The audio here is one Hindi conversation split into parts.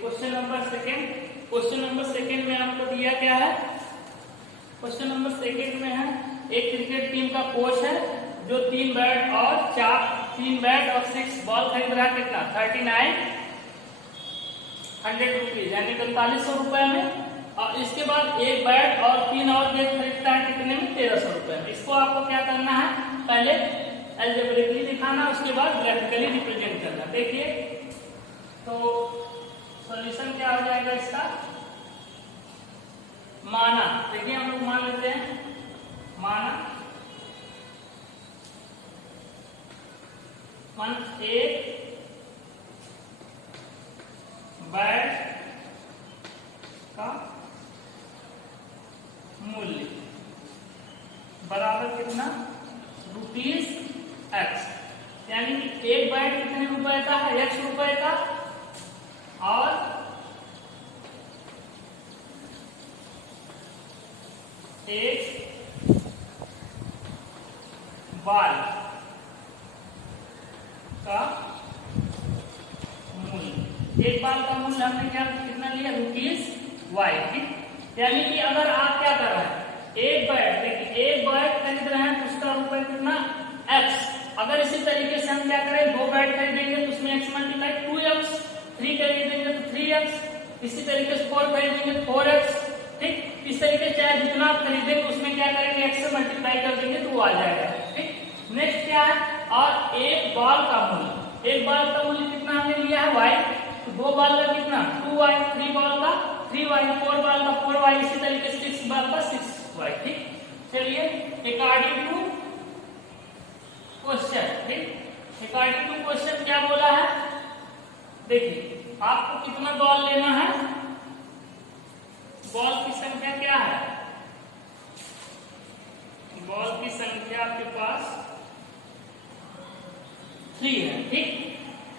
क्वेश्चन नंबर सेकंड में आपको दिया क्या है? क्वेश्चन नंबर सेकंड में है एक क्रिकेट टीम का कोच है जो 3 बैट और 6 बॉल खरीद रहा है। कितना? 3900 रुपीज यानी 4500 रुपए में। और इसके बाद एक बैट और 3 और गेंद खरीदता है कितने में? 1300 रुपए में। इसको आपको क्या करना है? पहले अलजेब्रिकली दिखाना, उसके बाद ग्राफिकली रिप्रेजेंट करना। देखिए तो सॉल्यूशन क्या हो जाएगा इसका? माना, देखिए हम लोग मान लेते हैं माना एक बैट का मूल्य बराबर कितना? ₹X, यानी कि एक बैट कितने रुपए का है? X रुपए का, और एक बॉल का मूल्य, एक बॉल का मूल्य हमने क्या कितना लिया? ₹Y। ठीक, यानी कि अगर आप क्या कर रहे हैं, एक बैट, देखिए एक बैट खरीद रहे हैं तो उसका रुपए कितना? X। अगर इसी तरीके से हम क्या करें, 2 बैट खरीदेंगे तो उसमें X मल्टीप्लाई 2X, 3 खरीदेंगे तो 3X, इसी तरीके से 4 खरीदेंगे 4X। ठीक, इस तरीके से चाहे जितना आप खरीदेंगे उसमें क्या करेंगे? X से मल्टीप्लाई कर देंगे तो वो आ जाएगा। ठीक, नेक्स्ट क्या है? और एक बॉल का मूल्य, एक बॉल का मूल्य कितना हमने लिया है? Y। तो 2 बॉल का कितना? 2Y, 3 बॉल का 3Y, 4 बॉल का 4Y, इसी तरीके से 6 बॉल का 6Y। ठीक, चलिए अकॉर्डिंग टू क्वेश्चन, ठीक, अकॉर्डिंग टू क्वेश्चन क्या बोला है? देखिए आपको कितना बॉल लेना है? बॉल की संख्या क्या है? बॉल की संख्या आपके पास 3 है। ठीक,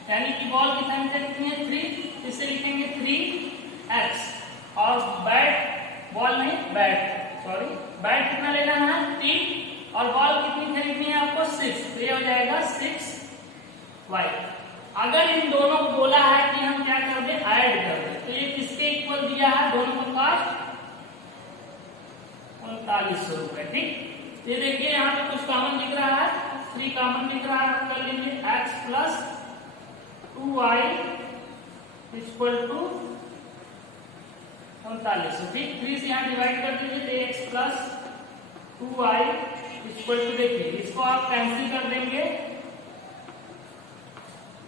यानी कि बॉल की संख्या कितनी है? 3, इसे लिखेंगे 3X। और बैट, बॉल नहीं बैट, सॉरी, बैट कितना लेना है? 3, और बॉल कितनी खरीदनी है आपको? 6, तो ये हो जाएगा 6Y। अगर इन दोनों को बोला है कि हम क्या कर दें? ऐड कर दें, तो ये किसके इक्वल दिया है? दोनों का कॉस्ट 3900 रुपए। ठीक, ये देखिए यहाँ पे कुछ कॉमन दिख रहा है, 3 कॉमन दिख रहा है, कर लीजिए X plus 2Y equal to 3900। ठीक, 3 से यहाँ डिवाइड कर दीजिए तो X plus 2Y equal to, देखिए इसको आप कैंसिल कर देंगे,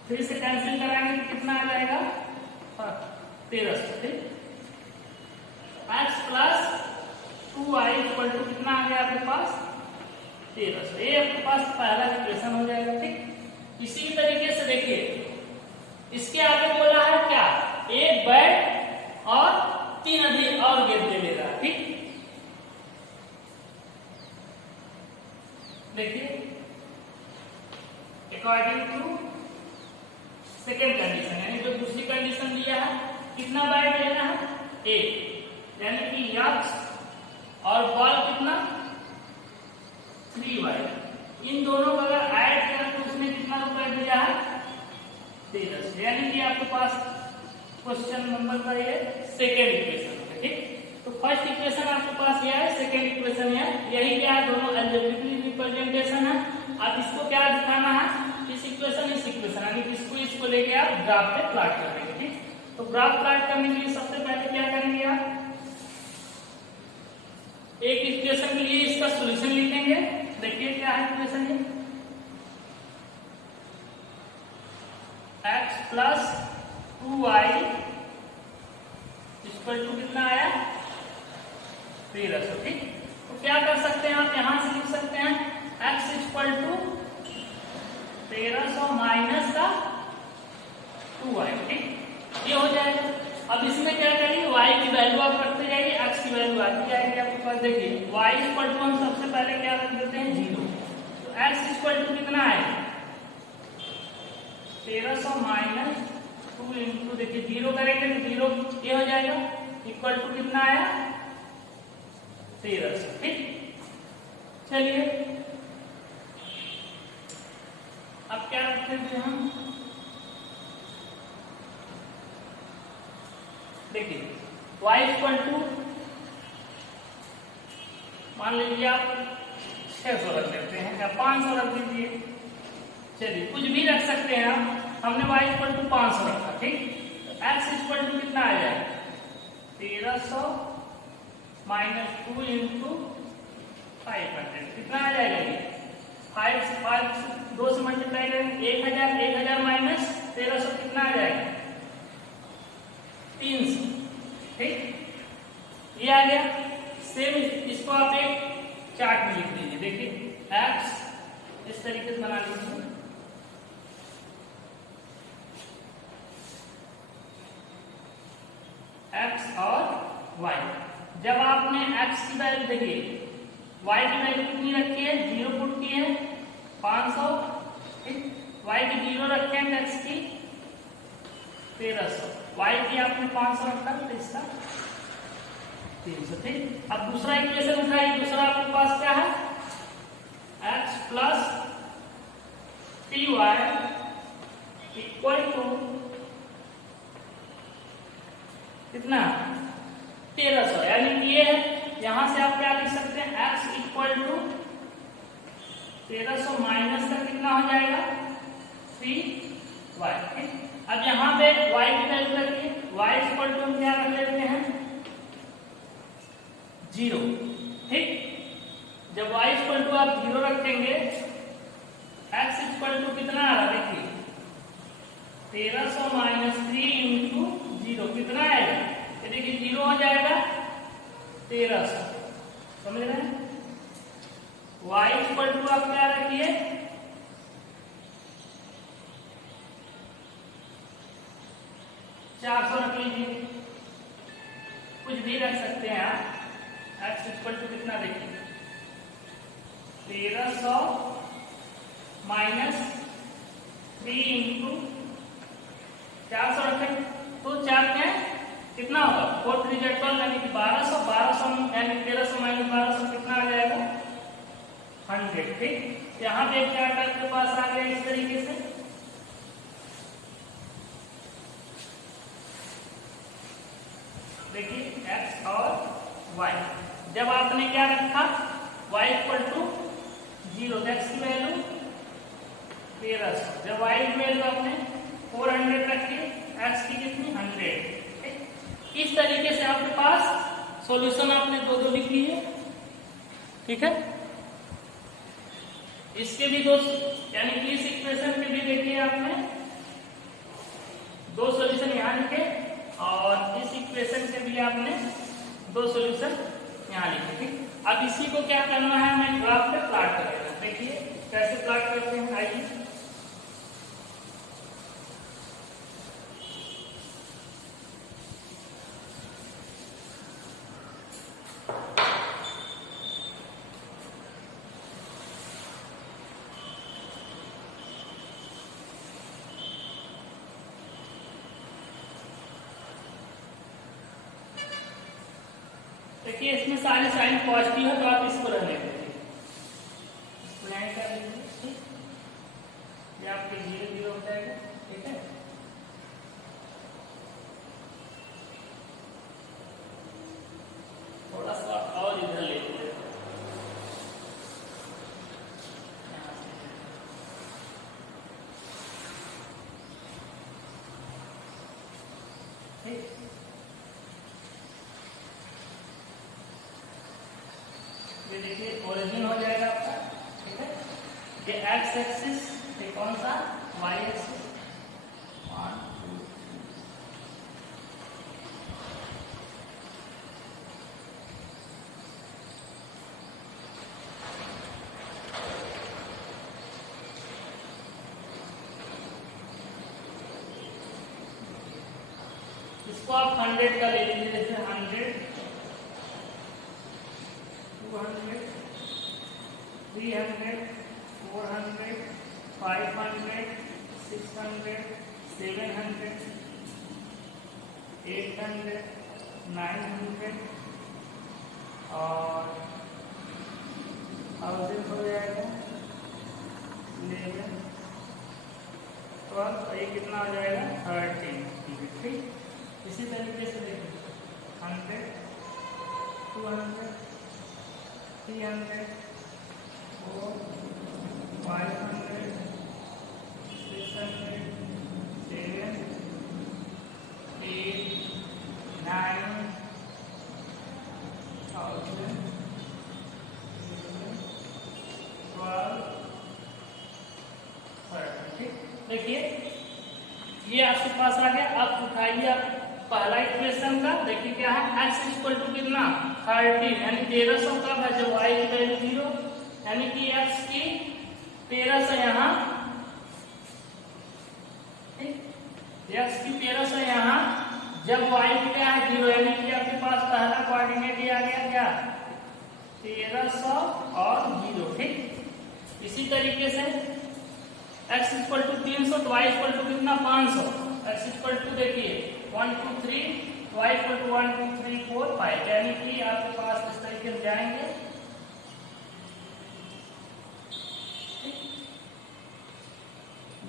3 से कैंसिल कराएंगे तो कितना आ जाएगा? 1300। ठीक, X plus 2Y equal to कितना आ गया आपके पास? 1300। ये आपके पास पहला इक्वेशन हो जाएगा। ठीक, इसी तरीके से देखिए इसके आगे बोला है क्या? एक बैट और 3 अधिक और गेंद ले लेगा। ठीक, देखिए अकॉर्डिंग टू सेकेंड कंडीशन, यानी जो दूसरी कंडीशन दिया है, कितना बैट लेना है? 1, यानी कि X और बॉल कितना? 3Y। इन दोनों का अगर ऐड करें तो उसने कितना रुपए दिया है? 1300, यानी कि आपके पास क्वेश्चन नंबर का ये सेकेंड इक्वेशन है। ठीक, तो फर्स्ट इक्वेशन आपके पास यह है, सेकेंड इक्वेशन है, यही क्या है? दोनों अलजेब्रिकली रिप्रेजेंटेशन है। अब इसको क्या दिखाना है? इस इक्वेशन यानी कि इसको लेके आप ग्राफ पे प्लॉट करेंगे। ठीक, तो ग्राफ प्लॉट करने के लिए सबसे पहले क्या करेंगे? आप एक इक्वेशन के लिए इसका सॉल्यूशन लिखेंगे। देखिए क्या है इक्वेशन? ये X plus 2Y equal to कितना आया? 1300। ठीक, तो क्या कर सकते हैं आप? यहां से लिख सकते हैं X इक्वल टू 1300 माइनस का 2Y। ठीक, ये हो जाएगा। अब इसमें क्या करेंगे? Y की वैल्यू आप रखते जाइए, X की वैल्यू आती जाएगी आपके पास। देखिए Y इक्वल टू हम सबसे पहले क्या रख देते हैं? 0। तो X इक्वल टू कितना है? 1300 माइनस 2 इंटू, देखिए 0 करेंगे तो 0 ये हो जाएगा, इक्वल टू कितना आया? 1300। ठीक, चलिए अब क्या रखते हैं हम? देखिए y इक्वल टू मान लीजिए आप 600 रख लेते हैं या 500 रख दीजिए, चलिए कुछ भी रख सकते हैं आप। हमने y इक्वल टू 500 रखा, ठीक। तो x इक्वल टू कितना आ जाएगा 1300 माइनस 2 इंटू 500 कितना आ जाएगा ये 5 2 से मल्टीप्लाई करेंगे 1000 माइनस 1300 कितना आ जाएगा 300, ठीक। ये आ गया। सेम इसको आप एक चार्ट में लिख लीजिए। देखिए x इस तरीके से बना लीजिए, x और y। जब आपने x की वैल्यू देखिए y की वैल्यू कितनी रखी है 0 पुट की है 500, ठीक। y की 0 रखे हैं x की 1300, y की आपने 500 रखा तो इसका 300, ठीक। अब दूसरा इक्वेशन उठाइए। दूसरा आपके पास क्या है x plus ty equal to कितना 1300, यानी कि ये है। यहां से आप क्या लिख सकते हैं x इक्वल टू 1300 माइनस का कितना हो जाएगा 3y, ठीक। अब यहाँ पे y की वैल्यू रखिए, y इक्वल टू हम क्या रख लेते हैं 0, ठीक। जब y इक्वल टू आप 0 रखेंगे x इक्वल टू कितना आ रहा देखिए 1300 माइनस 3 इंटू 0 कितना आएगा, ये देखिए 0 हो जाएगा 1300, समझ रहे हैं। y इक्वल टू आप क्या रखिए 400 रख लीजिए, कुछ भी रख सकते हैं आप। x इक्वल टू कितना देखिए 1300 माइनस 3 इंटू 400 रखें तो 4 क्या कितना होगा 4 3 12 यानी कि 1200 यानी 1300 माइनस 1200 कितना आ जाएगा 100, ठीक। यहाँ पे क्या आपके पास आ गया इस तरीके से। देखिए x और y, जब आपने क्या रखा y इक्वल टू 0, x की वैल्यू 1300, जब y की वैल्यू आपने 400 रखी, x की कितनी 100, ठीक। इस तरीके से आपके पास सॉल्यूशन आपने दो लिख लिए, ठीक है। इसके भी दो, यानी कि इस इक्वेशन के भी देखिए आपने 2 सॉल्यूशन यहाँ लिखे और इस इक्वेशन के भी आपने 2 सॉल्यूशन यहाँ लिखे, ठीक। अब इसी को क्या करना है हमें ग्राफ पे प्लॉट करेगा। देखिए कैसे प्लॉट करते हैं, आइए। देखिए इसमें सारे साइन पॉजिटिव है तो आप इसको रहने दीजिए, इसको लाइन कर लीजिए, ठीक। ये आपके 0 0 हो जाएगा, ठीक है। थोड़ा सा और इधर ले लीजिए, ठीक। ये देखिए ओरिजिन हो जाएगा आपका, ठीक है। ये एक्स एक्सिस, ये कौन सा वाई एक्सिस, 1 2 इसको आप 100 का ले लीजिए, जैसे 100 200 300 400 500 600 700 800 900 और 1000 हो जाएगा 11 12, ये कितना हो जाएगा 13, ठीक। इसी तरीके से देखिए 100, 200, 300, 400, 500, 600, 7, 8, 9, 1000, 12, 13। ठीक, देखिए ये आपके पास आ गया। अब उठाइए आप पहला इक्वेशन का, देखिए क्या है, x इक्वल टू कितना 30, यानी 1300 कब है जब y की वैल्यू 0, यानी कि x की 1300 यहाँ, x की 1300 यहाँ जब y की क्या है 0, यानी कि आपके पास पहला कोऑर्डिनेट आ गया क्या 1300 और 0। ठीक, इसी तरीके से x इक्वल टू 300 तो y इक्वल टू कितना 500, x इक्वल टू देखिए 1 2 3, y इक्वल टू 1 2 3 4 5, यानी कि आपके पास इस तरीके से जाएंगे।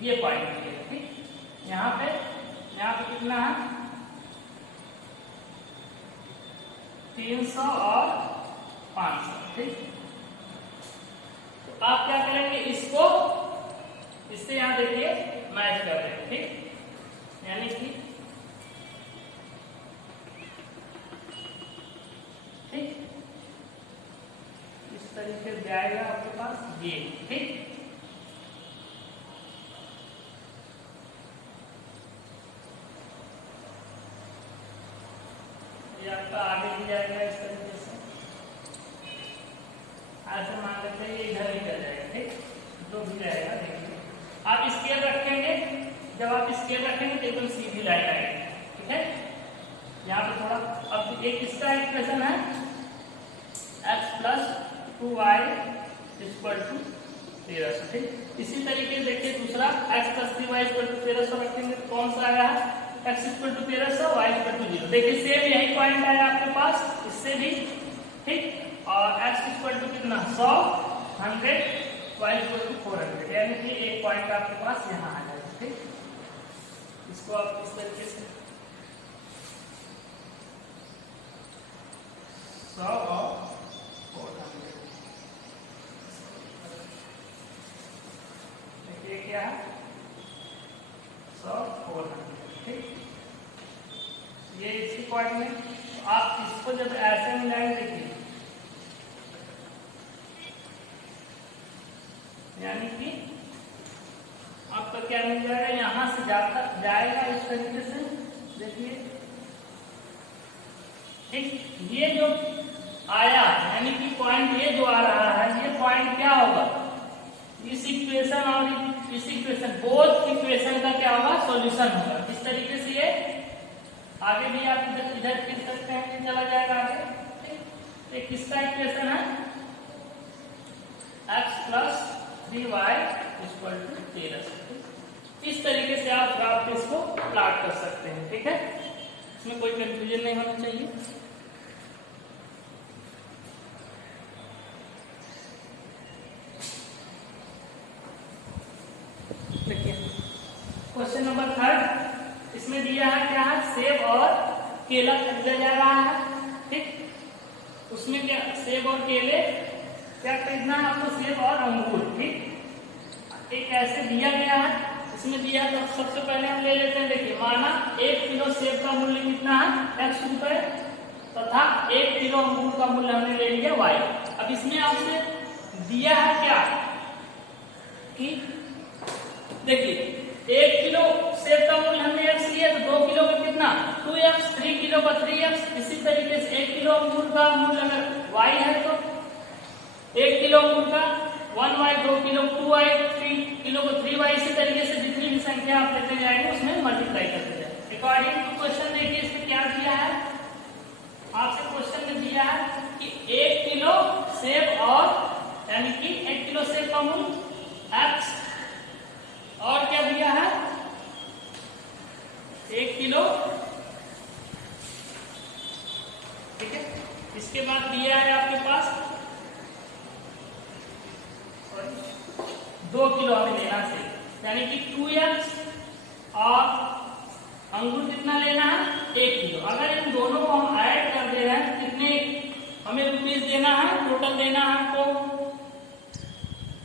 ये पॉइंट है। ठीक, यहाँ पे कितना है 300 और 500। ठीक, तो आप क्या करेंगे, इसको इससे यहाँ देखिए मैच कर रहे हैं। ठीक, यानी कि ठीक इस तरीके से जाएगा आपके पास ये। ठीक, ये आपका आगे भी जाएगा इस तरीके से, ऐसे मान लेते हैं ये इधर ही चल जाएगा। ठीक, जो भी जाएगा देखिए आप स्केल रखेंगे, जब आप स्केल रखेंगे तो एकदम सीधी लाइन आएगी। ठीक है, यहाँ पे थोड़ा अब एक इसका इक्वेशन है x plus 2y equal to 1300। ठीक, इसी तरीके से देखिए दूसरा x plus 3y equal to 1300 रखेंगे तो कौन सा आया है x equal to 1300, y equal to 0। देखिए सेम यही पॉइंट आया आपके पास, इससे भी। ठीक, और x इक्वल टू कितना 100, 100, y इक्वल टू 400, यानी कि एक पॉइंट आपके पास यहाँ आ जाएगा। ठीक, इसको आप इस तरीके से 100 और 400, देखिए क्या है 100 400। ठीक, ये इसी पॉइंट में आप इसको जब ऐसे मिलाएंगे देखिए, यानी कि आपका क्या मिल जाएगा, यहां से जाएगा इस तरीके से। देखिए ठीक, ये जो आया यानी कि पॉइंट ये जो आ रहा है, ये पॉइंट क्या होगा, इस इक्वेशन और इस इक्वेशन, बोथ इक्वेशन का क्या होगा सॉल्यूशन होगा। इस तरीके से ये आगे भी आप इधर फिर सकते हैं, ये चला जाएगा आगे। ठीक, एक किसका इक्वेशन है x plus 3y equal to 1300। इस तरीके से आप ग्राफ पे इसको प्लॉट कर सकते हैं। ठीक है, इसमें कोई कंफ्यूजन नहीं होना चाहिए। देखिए क्वेश्चन नंबर 3, इसमें दिया है क्या है, सेब और केला खरीदा जा रहा है। ठीक, उसमें क्या सेब और केले क्या खरीदना है आपको, सेब और अंगूर। ठीक, एक ऐसे दिया गया है, इसमें दिया है तो सबसे पहले हम ले लेते हैं। देखिए माना 1 किलो सेब का मूल्य कितना है x रुपए, तथा 1 किलो अंगूर का मूल्य हमने ले लिया y। अब इसमें आपसे दिया है क्या कि देखिए 1 किलो सेब का मूल्य हमने x लिया तो 2 किलो का कितना 2x, 3 किलो का 3x। इसी तरीके से 1 किलो अंगूर का मूल्य अगर y है तो 1 किलो अंगूर का 1y, 2 किलो 2y, 3 किलो को 3y। इसी तरीके से जितनी भी संख्या आप लेते जाएंगे उसमें मल्टीप्लाई करते जाएंगे। अकॉर्डिंग टू क्वेश्चन देखिए इसमें क्या दिया है, आपसे क्वेश्चन में दिया है कि 1 किलो सेब और यानी कि 1 किलो सेब का मूल्य x, और क्या दिया है 1 किलो। ठीक है, इसके बाद दिया है आपके पास 2 किलो हमें लेना चाहिए, यानी कि 2x और अंगूर कितना लेना है 1 किलो। अगर इन दोनों को हम ऐड कर दे रहे हैं कितने हमें रुपीज देना है, टोटल देना है आपको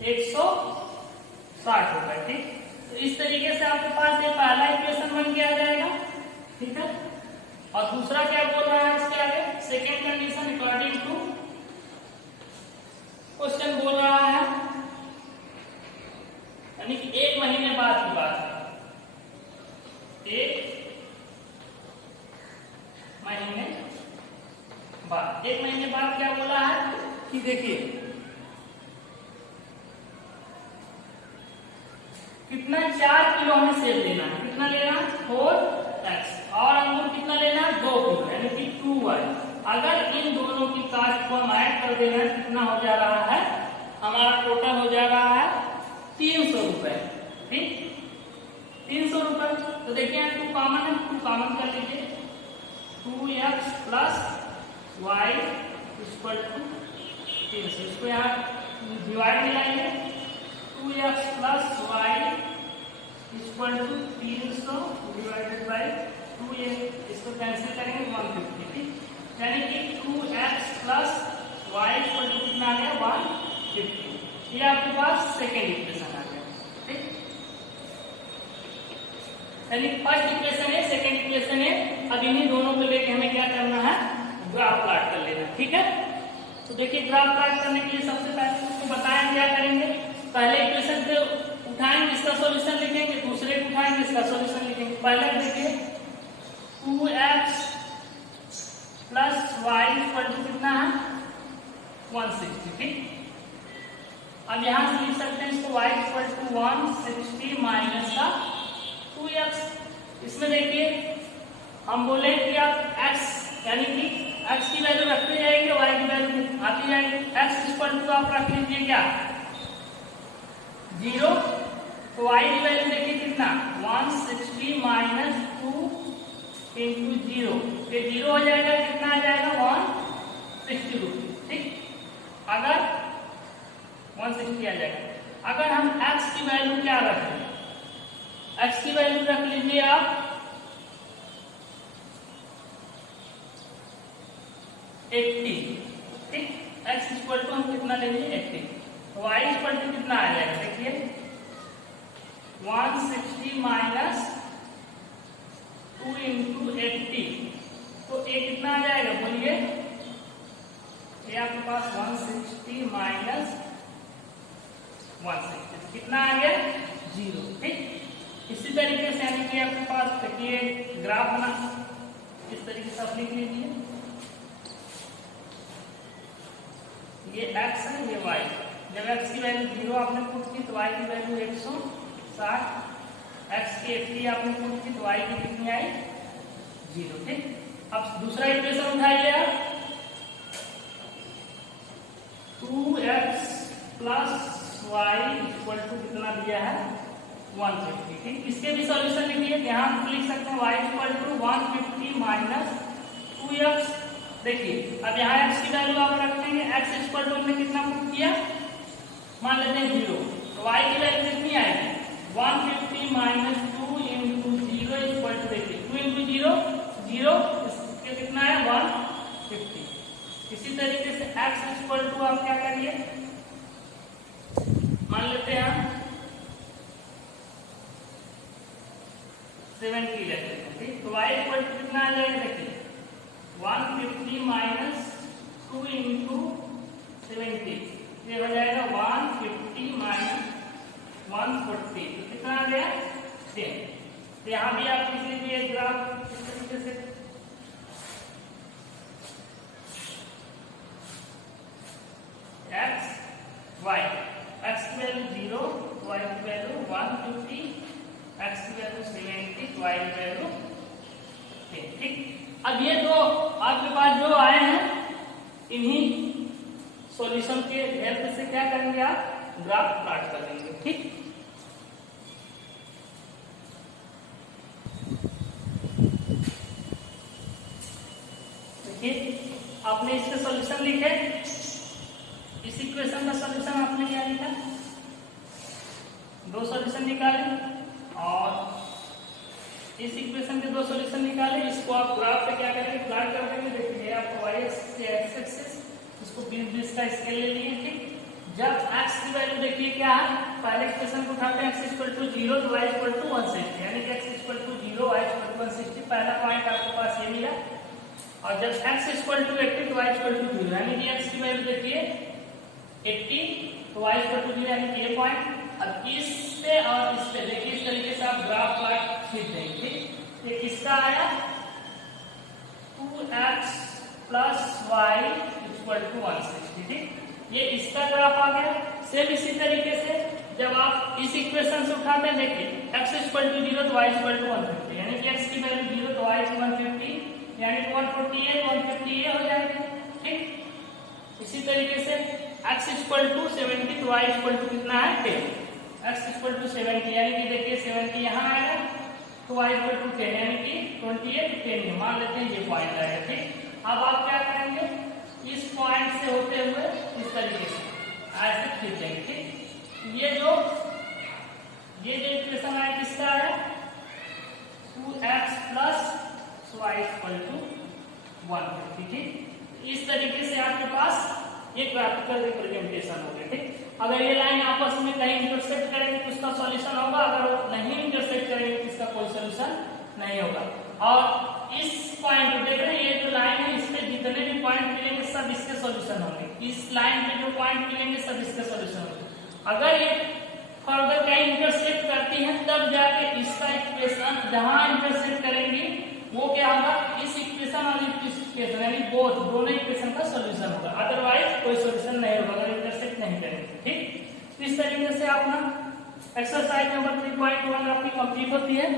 160 रुपए। ठीक, तो इस तरीके से आपके पास ये पहला इक्वेशन बन के आ जाएगा। ठीक है, और दूसरा क्या बोल रहा है इसके आगे, second condition according to question बोल रहा है, यानी कि 1 महीने बाद की बात है, 1 महीने बाद। 1 महीने बाद क्या बोला है कि देखिए कितना 4 किलो हमें सेब लेना है, कितना लेना है 4x, और अंगूर कितना लेना है 2 किलो यानी कि 2y। अगर इन दोनों की कास्ट को हम ऐड कर दे रहे हैं कितना हो जा रहा है, हमारा टोटल हो जा रहा है 300 रुपए। ठीक, 300 रुपए। तो देखिए 2 कॉमन है, 2 कॉमन कर लीजिए, 2x plus y equal to 300। इसको यहाँ डिवाइड मिलाएंगे, 2x plus y equal to 300 divided by 2a, इसको कैंसिल करेंगे 150। ठीक, यानी कि 2x plus y equal to कितना आ गया 150। ये आपके पास सेकेंड इक्वेशन आ गया। ठीक, यानी फर्स्ट इक्वेशन है, सेकेंड इक्वेशन है। अब इन्हीं दोनों को लेके हमें क्या करना है, ग्राफ प्लॉट कर लेना। ठीक है, तो देखिए ग्राफ प्लॉट करने के लिए सबसे पहले उसको बताएं क्या करेंगे, पहले इक्वेशन पे उठाएंगे इसका सॉल्यूशन लिखेंगे, दूसरे को उठाएंगे इसका सॉल्यूशन लिखेंगे। पहले देखिए 2x plus y equal to कितना है 160। ठीक, अब यहां से लिख सकते हैं इसको y इक्वल टू 160 माइनस का 2x। इसमें देखिए हम बोले कि आप x यानी कि x की वैल्यू रखते जाएंगे, y की वैल्यू आती जाएगी। x इक्वल टू आप रख लीजिए क्या 0, तो y की वैल्यू देखिए कितना 160 माइनस 2 इंटू 0, ये 0 हो जाएगा, कितना आ जाएगा 160 रुपीज। ठीक, अगर 160 आ जाएगा। अगर हम x की वैल्यू क्या रखें, x की वैल्यू रख लीजिए आप 80। ठीक, x इक्वल टू हम कितना ले लीजिए 80, y इक्वल टू कितना आ जाएगा देखिए 160 माइनस 2 इंटू 80, तो ये कितना आ जाएगा बोलिए, ये आपके पास 160 माइनस 160 कितना आ गया 0। ठीक, इसी तरीके से यानी कि आपके पास देखिए ग्राफ बना इस तरीके से आप लिख लीजिए, ये x है ये y। जब x की वैल्यू 0 आपने पुट की तो y की वैल्यू 160, x की 80 आपने पुट की तो y की कितनी आई 0। ठीक, अब दूसरा इक्वेशन उठाइए आप 2x plus y equal to कितना दिया है 150। ठीक, इसके भी सॉल्यूशन लिखिए, यहाँ लिख सकते हैं y equal to 150 minus 2x। देखिए अब यहाँ x की वैल्यू आप रखेंगे, x इक्वल टू हमने कितना पुट किया मान लेते हैं 0, तो y की वैल्यू कितनी आएगी 150 माइनस 2 इंटू 0 इक्वल टू देखिए 2 इंटू 0 0, इसके कितना है 150। इसी तरीके से x इक्वल टू आप क्या करिए मान लेते हैं हम 70 लेते हैं। ठीक, तो y इक्वल टू कितना आ जाएगा देखिए 150 माइनस 2 इंटू 70, ये हो जाएगा 150 माइनस 140, तो कितना आ गया 10। तो यहाँ भी आप लिख लीजिए ग्राफ इस तरीके से, x y, x की वैल्यू 0, y की वैल्यू 150, x की वैल्यू 70, y की वैल्यू 10। ठीक, अब ये दो आपके पास जो आए हैं इन्हीं सॉल्यूशन के हेल्प से क्या करेंगे आप ग्राफ प्लॉट कर देंगे। ठीक, देखिए आपने इसके सॉल्यूशन लिखे, इस इक्वेशन का सॉल्यूशन आपने क्या लिखा 2 सॉल्यूशन निकाले, और इस इक्वेशन के 2 निकाले, इसको आप ग्राफ पे क्या करेंगे, प्लॉट कर देंगे। देखिए आपको y एक्सिस से x एक्सिस, इसको 20-20 का स्केल ले लिए। ठीक, जब x की वैल्यू देखिए क्या है, पहले इक्वेशन को उठाते हैं, x इक्वल टू 0 तो y इक्वल टू 160, यानी कि x equal to 0 y equal to 160, पहला पॉइंट आपके पास ये मिला। और जब x इक्वल टू 80 तो y इक्वल टू 0, यानी कि x की वैल्यू देखिए 80 तो y इक्वल टू 0, यानी कि ये पॉइंट। अब इससे और इससे देखिए इस तरीके से आप ग्राफ प्लॉट खींच देंगे। ठीक, ये किसका आया, 2x plus y equal to 160। ठीक, ये इसका ग्राफ आ गया। सेम इसी तरीके से जब आप इस इक्वेशन से उठाते हैं, देखिए x इक्वल टू 0 तो y इक्वल टू 150, यानी कि x की वैल्यू 0 तो y 150, यानी कि 140 है 150 ये हो जाएगा। ठीक, इसी तरीके से x इक्वल टू 70 तो y इक्वल टू कितना है 10, x इक्वल टू 70, यानी कि देखिए 70 यहाँ आएगा तो y इक्वल टू 10, यानी कि 28 10 मान लेते हैं ये पॉइंट आएगा। ठीक, अब आप क्या करेंगे, इस पॉइंट से होते हुए इस तरीके से ऐसे खींच देंगे। ठीक, ये जो इक्वेशन आया किसका है, 2x plus y equal to 150। ठीक, इस तरीके से आपके पास ये ग्राफिकल रिप्रेजेंटेशन हो गया। ठीक, अगर ये लाइन आपस में कहीं इंटरसेक्ट करेंगे तो इसका सॉल्यूशन होगा, अगर नहीं इंटरसेक्ट करेंगे तो इसका कोई सॉल्यूशन नहीं होगा। और इस पॉइंट को देख रहे हैं, ये जो लाइन है इस पे जितने भी पॉइंट मिलेंगे सब इसके सॉल्यूशन होंगे, इस लाइन पे जो पॉइंट मिलेंगे सब इसके सॉल्यूशन होंगे। अगर ये फर्दर कहीं इंटरसेक्ट करती है तब जाके इसका इक्वेशन जहां इंटरसेक्ट करेंगी वो क्या होगा, इस इक्वेशन और इस इक्वेशन यानी बोथ दोनों इक्वेशन का सॉल्यूशन होगा, अदरवाइज कोई सॉल्यूशन नहीं होगा अगर इंटरसेक्ट नहीं करेंगे। ठीक, इस तरीके से अपना एक्सरसाइज नंबर 3.1 आपकी कंप्लीट होती है।